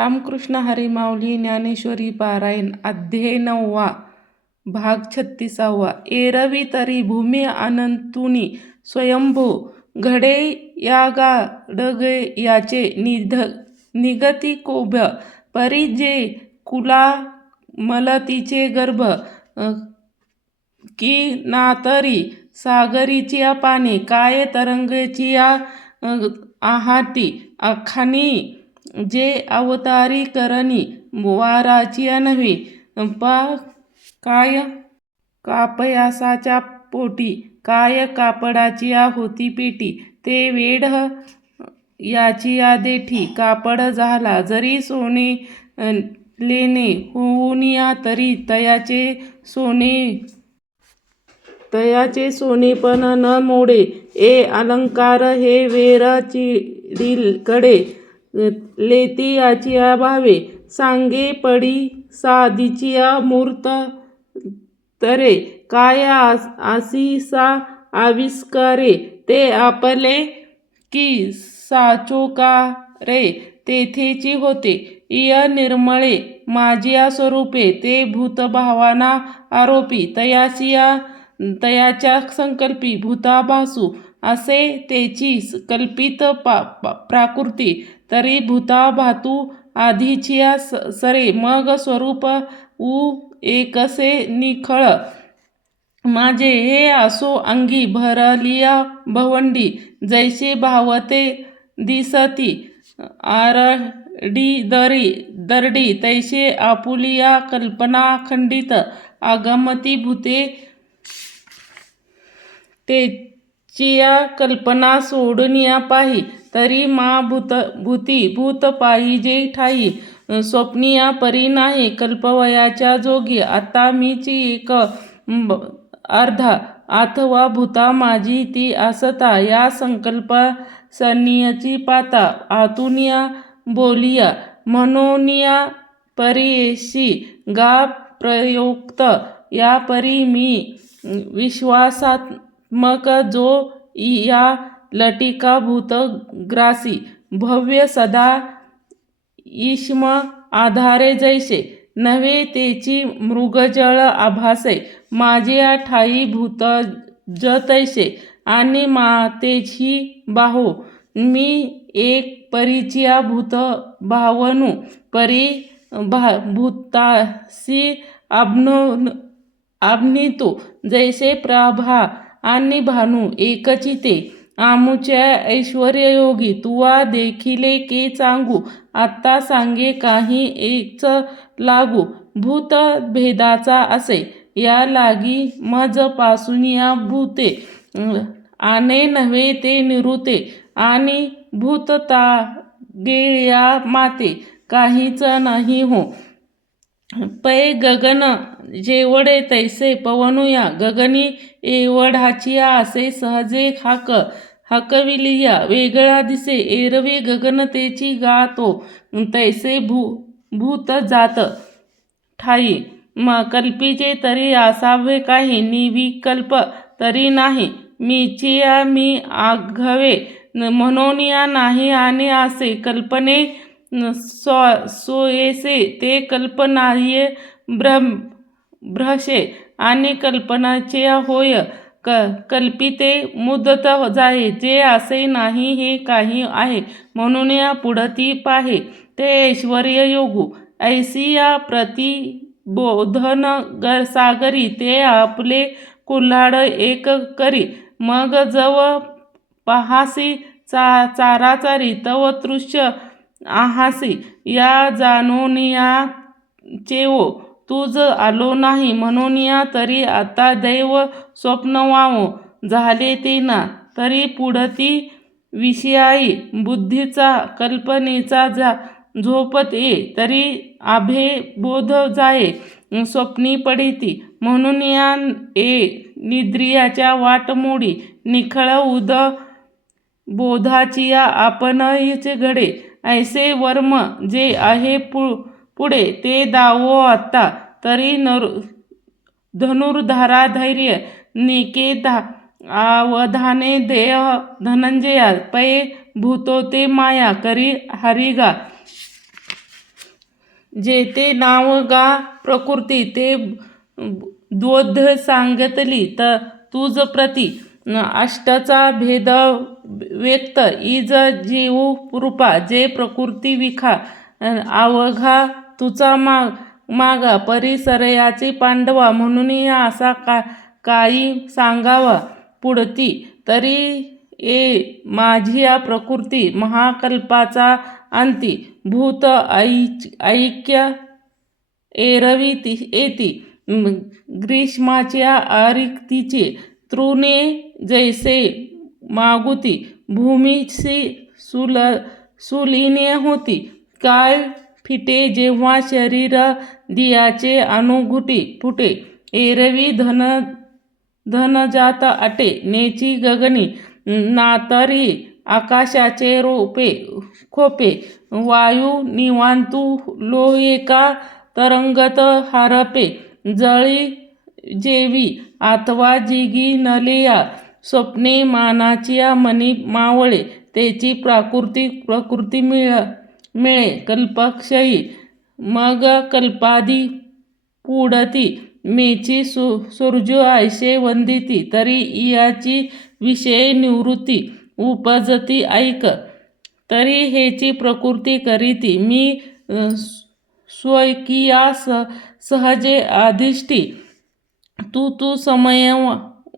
रामकृष्ण हरी माऊली ज्ञानेश्वरी पारायण अध्याय 9वा भाग 36वा. एरवी तरी भूमी अनंतुनी स्वयंभू घडे या गाडगे याचे निगती कोभ्य परी जे कुला मलतीचे गर्भ की नातरी सागरीच्या पाने काय तरंगचिया आहाती आखानी जे अवतारी करणी वाराची नव्हे काय कापयासाच्या पोटी काय कापडाची होती पेटी ते वेढ याची देठी कापड झाला जरी सोने लेणे होऊनिया तरी तयाचे सोने पण न मोडे ए अलंकार हे वेरचिडील कडे लेती याची भावे सांगे पडी साधीचिया मूर्त तरे काय आसीसा आविष्कारे ते आपले की साचोकारे तेथेची होते इय निर्मळे माझिया स्वरूपे ते भूतभावाना आरोपी तयाच्या संकल्पी भूताभासू असे तेची कल्पित प्राकृती तरी भूताभातू आधीचिया सरे मग स्वरूप एकसे निखळ माझे हे असो अंगी भरलिया भवंडी जैसे भावते दिसती आरडी दरडी तैसे आपुलिया कल्पना खंडित आगमती भूते तेचिया कल्पना सोडूनिया पाही तरी मा भूत पाहिजे ठाई स्वप्निया परी नाही कल्पवयाच्या जोगी आता मीची एक अर्धा अथवा भूता माझी ती असता या संकल्प सनियची पाता आतुनिया बोलिया म्हणूनिया परीशी गा प्रयोक्त या परी मी विश्वासात्मक जो या लटिका भूतग्रासी भव्य सदा ईश्म आधारे जैसे नव्हे तेची मृगजळ आभासे माझ्या ठाई भूत जतैसे आणि मातेची बाहो मी एक परीचिया भूत भावनु परी भूतासी आभनितो जैसे प्रभा आणि भानू एकची ते आमुच्या ऐश्वर्ययोगी तुवा देखिले के चांगू आत्ता सांगे काही एकच लागू भूत भेदाचा असे या लागी मज पासून या भूते आने नव्हे ते निरुते आणि भूतता गेल्या माते काहीच नाही हो पै गगन जेवढे तैसे पवनुया गगनी एवढाचिया असे सहजे हाकविलिया वेगळा दिसे एरवी गगनतेची गातो तैसे भूत जात ठाई कल्पीचे तरी असावे काही निविकल्प तरी नाही मीचिया मी आघवे म्हणून या नाही आणि असे कल्पने सोयेसे ते कल्पनाये भ्रशे आणि कल्पनाचे होय कल्पिते मुदत जाये जे असे नाही हे काही आहे म्हणून या पुढती पाहे ते ऐश्वर्य योगू ऐसी या प्रतिबोधन सागरी ते आपले कुल्हाड एक करी मग जव पहासी चाराचारी तव तृष्य आहासी या जाणूनिया चेवो तुझ आलो नाही म्हणून या तरी आता दैव स्वप्न वावो झाले ते ना तरी पुढती विषयाई बुद्धीचा कल्पनेचा झोपत ये तरी आभे बोध जाये स्वप्नी पडिती म्हणून या निद्रियाच्या वाटमोडी निखळ उद बोधाची या आपणच घडे ऐसे वर्म जे आहे पुढे ते दावो आता तरी धनुर्धारा धैर्य निके अवधाने देह धनंजया पै भूतो ते माया करी हरिगा जेते नाव गा प्रकृती ते द्वोध सांगतली तुझ प्रती अष्टचा भेद व्यक्त इज जीव रूपा जे प्रकृती विखा अवघा तुझा मागा परिसरयाची पांडवा म्हणून असा काही सांगावा पुढती तरी ए माझिया प्रकृती महाकल्पाचा अंती भूत ऐक्य एरवी येती ग्रीष्माच्या आरिक्तीचे तृणे जैसे मागुती भूमीची सुलीने होती काय फिटे जेव्हा शरीर दियाचे अनुभूती फुटे एरवी धनजात अटे नेची गगनी नातरी आकाशाचे खोपे वायू निवांतू लोहेका तरंगत हारपे जळी जेवी अथवा जिगी नलिया स्वप्ने मानाचिया मनी मावळे त्याची प्रकृती मिळे कल्पक्षयी मग कल्पादी पुढती मेची सूर्य ऐशे वंदिती तरी इयाची विषय निवृत्ती उपजती ऐक तरी हेची प्रकृती करीती मी स्वकीया सहजे अधिष्ठी तू समय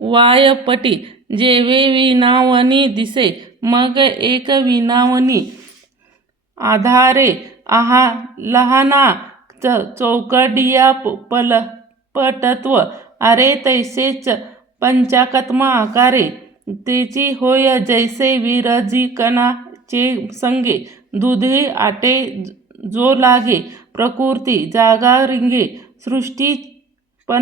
वायपटी जेवे विनावनी दिसे मग एक विनावनी आधारे लहाना चौकडिया पटत्व अरे तैसेच पंचाकत्म आकारे तेची होय जैसे विरजिकनाचे संगे दुधे आटे जो लागे प्रकृती जागा रिंगे सृष्टीपणाचिया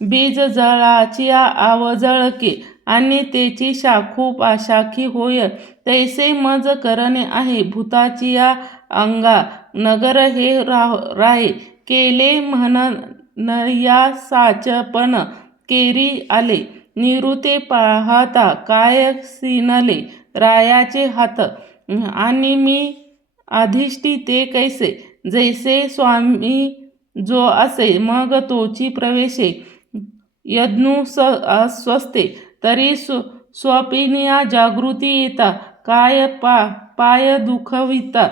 बीज जळाचिया आवजळके आणि तेची शाखी होय तैसे मज करणे आहे भूताचिया अंगा नगर हे राहे केले म्हणया साचपण केरी आले निरुते पाहता काय सिनले रायाचे हात आणि मी अधिष्ठी ते कैसे जैसे स्वामी जो असे मग तोची प्रवेशे यज्ञू स्वस्ते तरी स्वपिनिया जागृती येता काय पाय दुखविता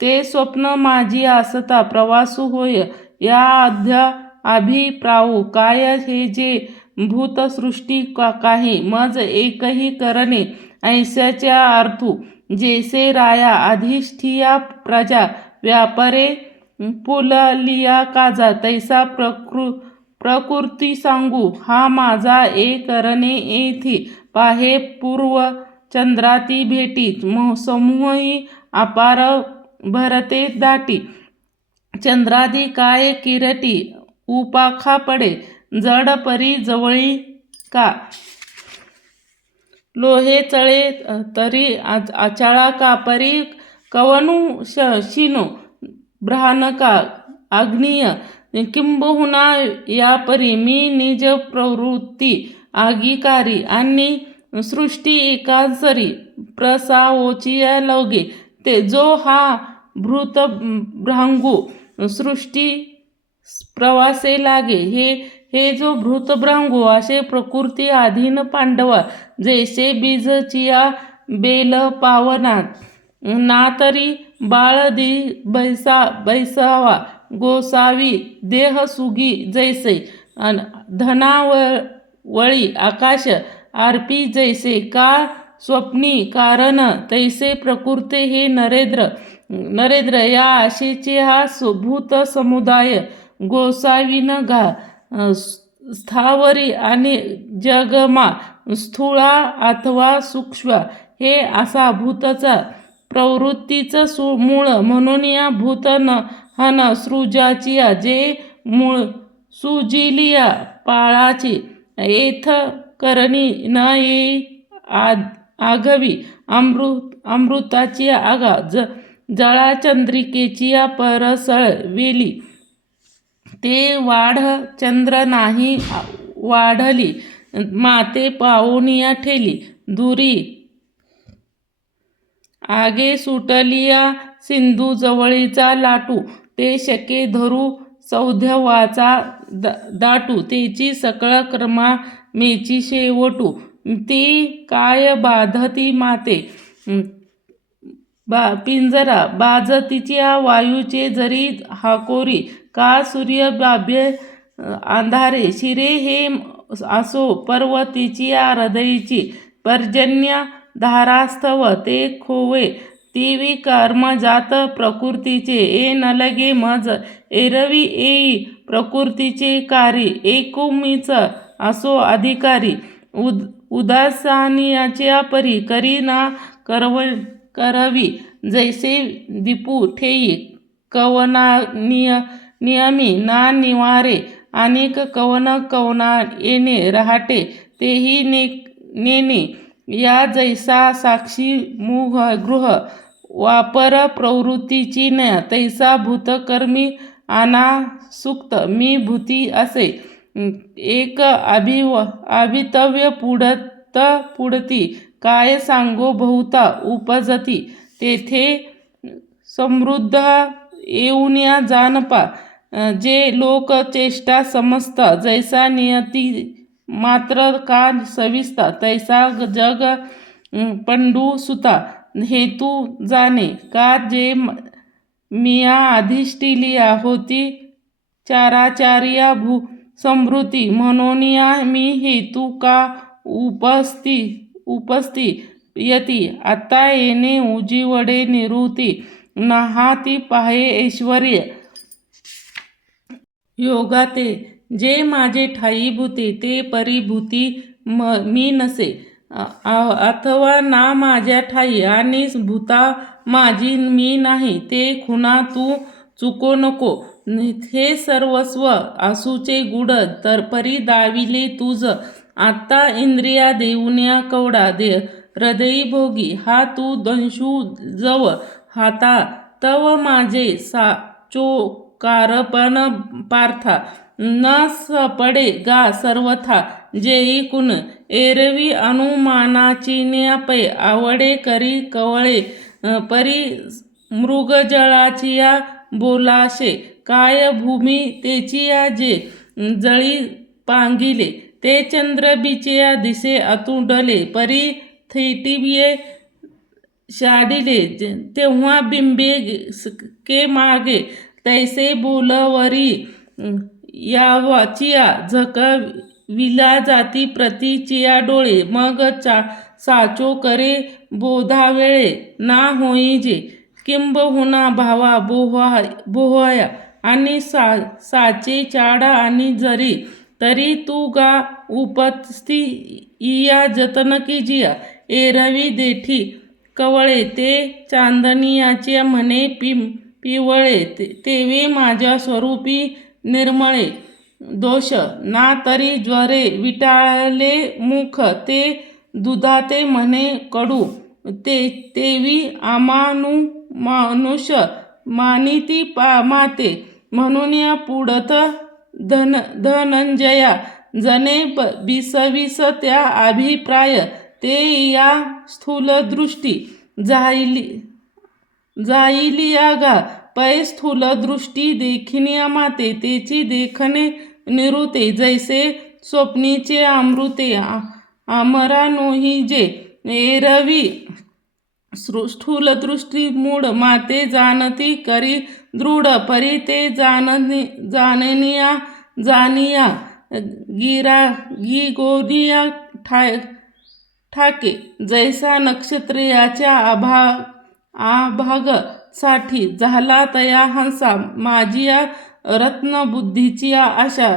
ते स्वप्न माझी असता प्रवासू होय या अभिप्रावू काय हे जे भूतसृष्टी काही मज एकही करणे ऐशाच्या अर्थू जैसे राया अधिष्ठिया प्रजा व्यापारे पुललिया काजा तैसा प्रकृती सांगू हा माझा करणे येथे पाहे पूर्व चंद्राती भेटी समूहही अपार भरते दाटी चंद्रादी काय किरटी उपाखा पडे जड परी जवळी का लोहे चळे तरी आचाळा कापरी कवनु शिनो भ्रानका अग्निय किंबहुना यापरी मी निज प्रवृत्ती आगीकारी आणि सृष्टी एकांसरी प्रसावोचिया लौगे ते जो हा भृतभ्रांगू सृष्टी प्रवासे लागे हे जो भृतभ्रांगू असे प्रकृती अधीन पांडवा जैसे बीजचिया बेल पावनात नातरी बाळदी बैसावा गोसावी देह सुगी जैसे धनावळी आकाश आरपी जैसे का स्वप्नी कारण तैसे प्रकृते हे नरेंद्र या आशेचे हा भूत समुदाय गोसावीन स्थावरी आणि जगमा स्थूळा अथवा सूक्ष्म हे असा भूतचा प्रवृत्तीचं मूळ म्हणून या भूत हन सृजाचिया जे मूळ सुजिलिया पाळाची येथ करणी न ये आगवी अमृताची आगा जळा चंद्रिकेची परसळ वेली ते वाढ चंद्र नाही वाढली माते पावनिया ठेली दुरी आगे सुटलिया सिंधू जवळीचा लाटू, ते शके धरू सौंधवाचा दाटू, तेची सकळ क्रमा मेची शेवटू, ती काय बाधती माते पिंजरा बाजतीच्या वायूचे जरी हाकोरी, का सूर्य बाभ्य अंधारे शिरे हे असो पर्वतीच्या हृदयीची, पर्जन्य धारास्तव ते खोवे, तेवी कर्म जात प्रकृतीचे, ए नलगे मज एरवी येई प्रकृतीचे कारी, एकुमीच असो अधिकारी, उदासानियाच्या परी करी ना करवी, जैसे दीपू ठेई कवना नियमी ना निवारे, अनेक कवन कवना येणे रहाटे, तेही नेणे या जैसा साक्षी मुह गृह, वापर प्रवृत्तीची न तैसा भूतकर्मी अनासुक्त मी भूती असे, एक अभितव्य पुढती, काय सांगो बहुता उपजती, तेथे समृद्ध येऊन्या जानपा, जे लोक चेष्टा समजता, जैसा नियती मात्र का सविस्ता, तैसा जग पंडू सुता, हेतू जाणे का जे मिया अधिष्ठिलिया होती चाराचार्या भू समृती, म्हणूनिया मी हेतू का उपस्ती यती, आता येणे उजिवडे निवृत्ती, नहाती पाहे ऐश्वर्य योगाते, जे माझे ठायी भूते ते परिभूती मी नसे, अथवा ना माझ्या ठायी आणि भूता माझी मी नाही, ते खुणा तू चुको नको, हे सर्वस्व आसूचे गुढ तर परी दाविले तुझ, आता इंद्रिया देऊन्या कवडा दे हृदयी भोगी, हा तू दंशू जव हाता, तव माझे साचो कारपण पार्था, न सपडे गा सर्वथा, जेई कुण एरवी अनुमानाची पै, आवडे करी कवळे परी मृगजळाचिया बोलाशे, काय भूमी तेचिया जे जळी पांगिले, ते चंद्र बिचिया दिसे अतुडले, परी थैटिबिये शाडिले, तेव्हा बिंबे के मागे, तैसे बोलवरी यावाचिया झक विला जाती प्रति चिया डोळे, मग साचो करे बोधावेळे ना होई जे, किंबहुना भावा बोहया आणि साचे चाडा आणि जरी, तरी तू गा उपस्ती इया जतन की जिया, एरवी देठी कवळे ते चांदनियाचे म्हणे पिवळे, तेवे माझ्या स्वरूपी निर्मळे दोष, ना तरी ज्वरे विटाळले मुख, ते दुधाते म्हणे कडू, तेवी मानुष मानिती माते, म्हणून या पुढत धनंजया जने बिसविस त्या अभिप्राय, ते या स्थूलदृष्टी जाईलिया गा पै स्थूलदृष्टी देखिनिया माते, तेची देखणे निरुते, जैसे स्वप्नीचे अमृते आमरा नोही जे, एरवी स्थूलदृष्टी मूढ माते जाणती करी दृढ, परी ते जाणिया गिगोनिया ठाके, जैसा नक्षत्रियाच्या आभाग साठी झाला तया हंसा, माझिया रत्नबुद्धीची आशा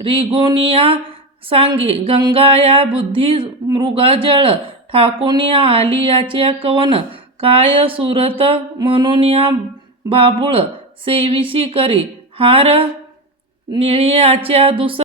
रिगोनिया सांगे, गंगाया बुद्धी मृगजळ ठाकुनिया आलियाच्या कवन, काय सुरत म्हणून या बाबुळ सेविशी करी, हार निळियाच्या